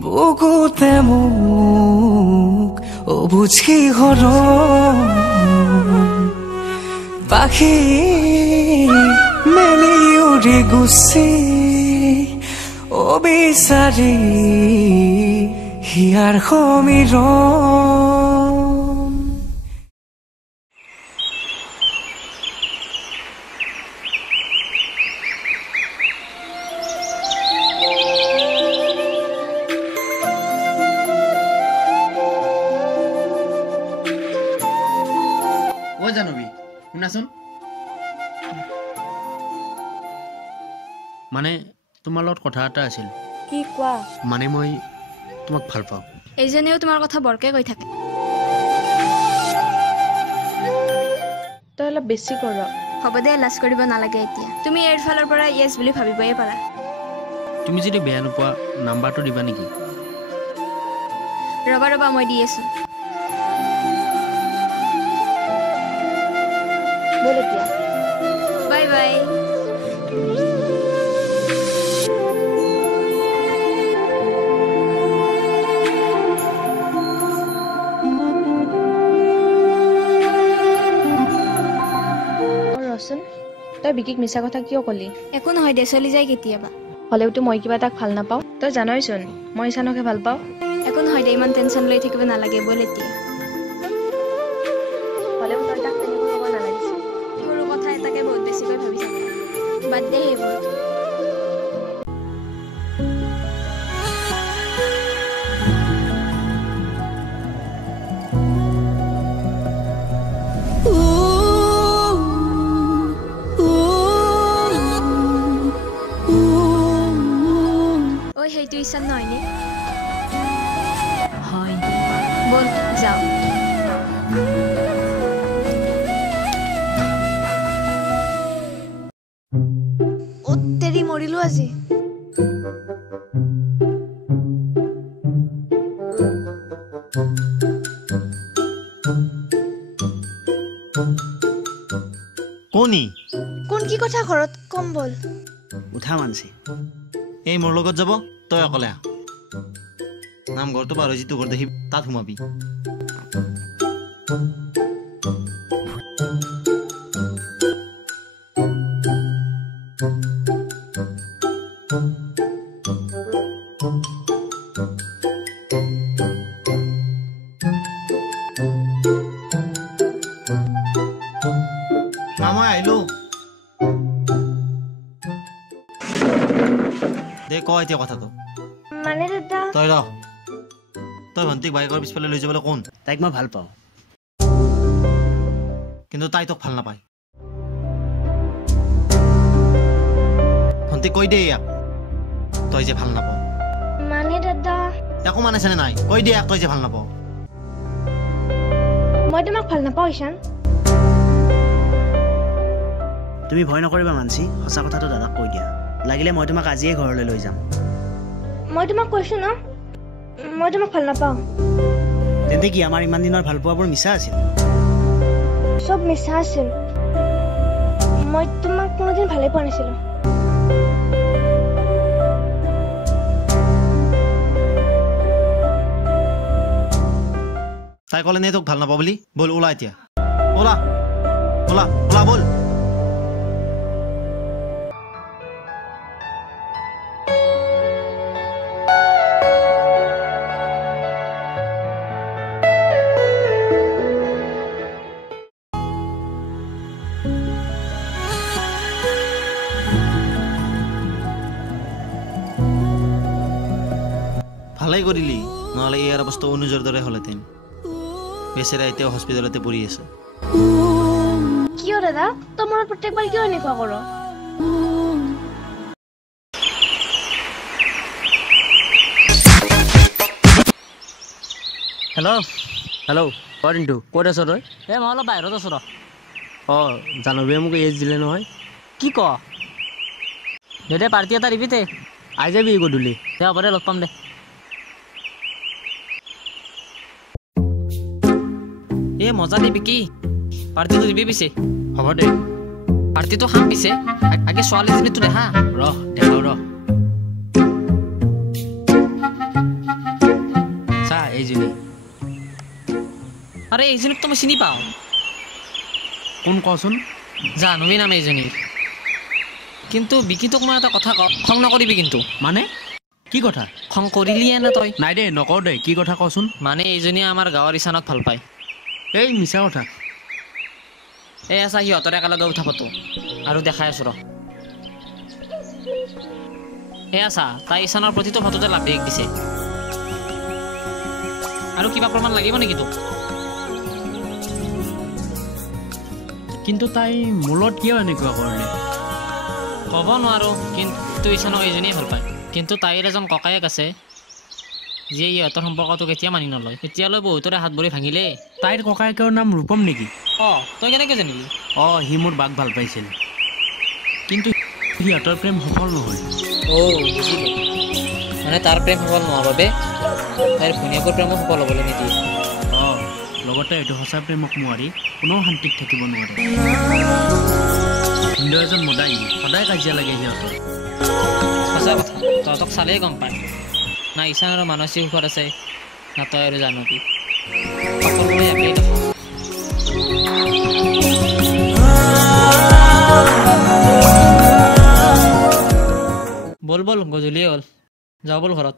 বুকুতে মোক অবুঝ কি গৰম পাখি মেলি উৰি গুচি অবিচাৰি হিয়াৰ সমীৰণ জানবি শুনাচোন মানে তোমাৰ লগত কথা এটা আছিল কি কোৱা মানে মই তোমাক ভাল পাওঁ এইজনেও তোমাৰ কথা বৰকে কৈ থাকে তই অলপ বেছি কৰ হ'ব দে লাজ কৰিব নালাগে এতিয়া তুমি এৰ ফালৰ পৰা ইয়েছ বুলি ভাবিবই পাৰা তুমি যদি বেয়া নোপোৱা নাম্বাৰটো দিবা নেকি ৰবা ৰবা মই দি আছো बोले क्या बाय बाय ৰচোন তই বিকিক মিছা কথা কিয় কলি একো নহয় দে চলি যায় কেতিয়াবা হলেওতো মই কিবা তাক ভাল নাপাওঁ তই জানইচোন মই ইছানকে ভাল পাওঁ একো নহয় দে ইমান টেনচন লৈ থাকিব নালাগে বল এতিয়া হলেও তই তাক তেনেকৈ ক'ব নালাগিছিল সৰু কথা এটাকে বহুত বেছিকৈ ভাবি থাকে বাদ দে সেইবোৰ ঐ সেইটো ইচ্ছা নহয় নে হয় বল যাও তেৰি মৰিলো আজি কোনি কোন কি কথা ঘৰত কম বল উঠা মানছি এই মোৰ লগত যাব তই অকলে আহ নামঘৰটো পাৰ হৈ যিটো ঘৰ দেখি তাত সোমাবি মই আহিলো দে ক এতিয়া কথাটো মানে দাদা তই ৰ তই ভণ্টিক বাইকৰ পিছফালে লৈ যাবলৈ কোন তাইক মই ভাল পাওঁ কিন্তু তাই তোক ভাল নাপায় ভণ্টিক কৈ দে ইয়াক তই যে ভাল নাপাওঁ মানে দাদা একো মানেছেনে নাই কৈ দে ইয়াক তই যে ভাল নাপাওঁ মই তোমাক ভাল নাপাওঁ ঈশান তুমি ভয় নকৰিবা মানসী সঁচা কথাটো দাদাক কৈ দিয়া লাগিলে মই তোমাক আজিয়ে ঘৰলৈ লৈ যাম মই তোমাক কৈছো ন মই তোমাক ভাল নাপাওঁ তেন্তে কি আমাৰ ইমান দিনৰ ভাল পোৱাবোৰ মিছা আছিল সব মিছা আছিল মই তোমাক কোনোদিন ভালে পোৱা নাছিলো তাই ক'লে নে তোক ভাল নাপাওঁ বুলি বল ওলা এতিয়া ওলা ওলা ওলা বল ভালেই কৰিলি নহ'লে ইয়াৰ অৱস্থা অনুজৰ দৰে হ'লহেঁতেন বেচেৰা এতিয়াও হস্পিটেলতে পৰি আছে কিয় দাদা তই মনত প্ৰত্যেকবাৰ কিয় এনেকুৱা কৰ হেল্ল' হেল্ল' ৰিণ্টু ক'ত আছ তই এই মই অলপ বাহিৰত আছোঁ ৰ অঁ জানবীয়ে মোক এজ দিলে নহয় কি ক দে পাৰ্টি এটা দিবি তে আহি যাবি গধূলি দে হ'ব দে লগ পাম দে এই মজা দিবি কি পাৰ্টিটো দিবি পিছে হ'ব দে পাৰ্টিটো খাম পিছে আগে ছোৱালীজনীটো দেখা দেখাও আৰে এইজনীক তো মই চিনি পাওঁ। কোন কচোন? জাহ্নৱী নাম এইজনীৰ। কিন্তু বিকিটোক মই এটা কথা কওঁ, খং নকৰিবি কিন্তু। মানে কি কথা? খং কৰিলিয়ে না তই? নাই দে, নকওঁ দে, কি কথা কচোন? মানে এইজনীয়ে আমাৰ গাঁৱৰ ইছানক ভাল পায়। এই মিছা কথা। এই আছা সিহঁতৰ একেলগে উঠা ফটো আৰু দেখাই আছো ৰ। এই আছা তাই ইছানৰ প্ৰতিটো ফটোতে লাভ ব্ৰেক দিছে। আৰু কিবা প্ৰমাণ লাগিব নেকি তোক? কিন্তু তাই মূলত কিয় এনেকুৱা কৰিলে ক'ব নোৱাৰোঁ, কিন্তু ইছানক এইজনীয়ে ভাল পায়। কিন্তু তাইৰ এজন ককায়েক আছে যিয়ে ইহঁতৰ সম্পৰ্কটো কেতিয়া মানি নলয়। এতিয়ালৈ বহুতৰে হাত ভৰি ভাঙিলে। তাইৰ ককায়েকৰ নাম ৰূপম নেকি? অঁ, তই কেনেকৈ জানিলি? অঁ, সি মোৰ বাক ভাল পাইছিল, কিন্তু সিহঁতৰ প্ৰেম সফল নহ'ল। অ' বুজিলোঁ। মানে তাৰ প্ৰেম সফল নোহোৱাৰ বাবে তাইৰ ভনীয়েকৰ প্ৰেমো সফল হ'বলৈ নিদিয়ে। অঁ, লগতে এইটো সঁচা প্ৰেমক মোৱাৰি কোনেও শান্তিত থাকিব নোৱাৰে। হিন্দু এজন মদাই, সদায় কাজিয়া লাগে সিহঁতৰ। সঁচা কথা, তহঁতক চালেই গম পায় না ইছান আৰু মানসিক সুখত আছে না তই আৰু জাহ্নৱী। সকলোৰে একেই কথা। বল বল, গধূলিয়ে হ'ল, যাওঁ বল ঘৰত।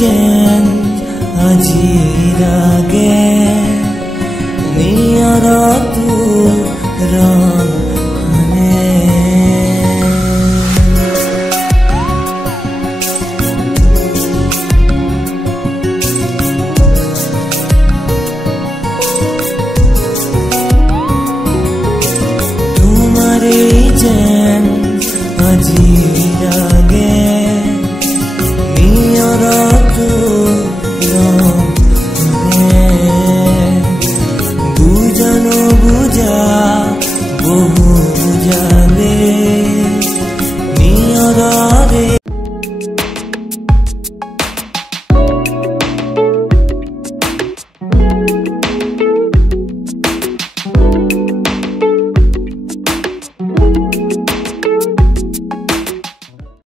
যেন আজিৰ আগে নিয়ৰতো ৰং হানে তোমাৰে যেন আজি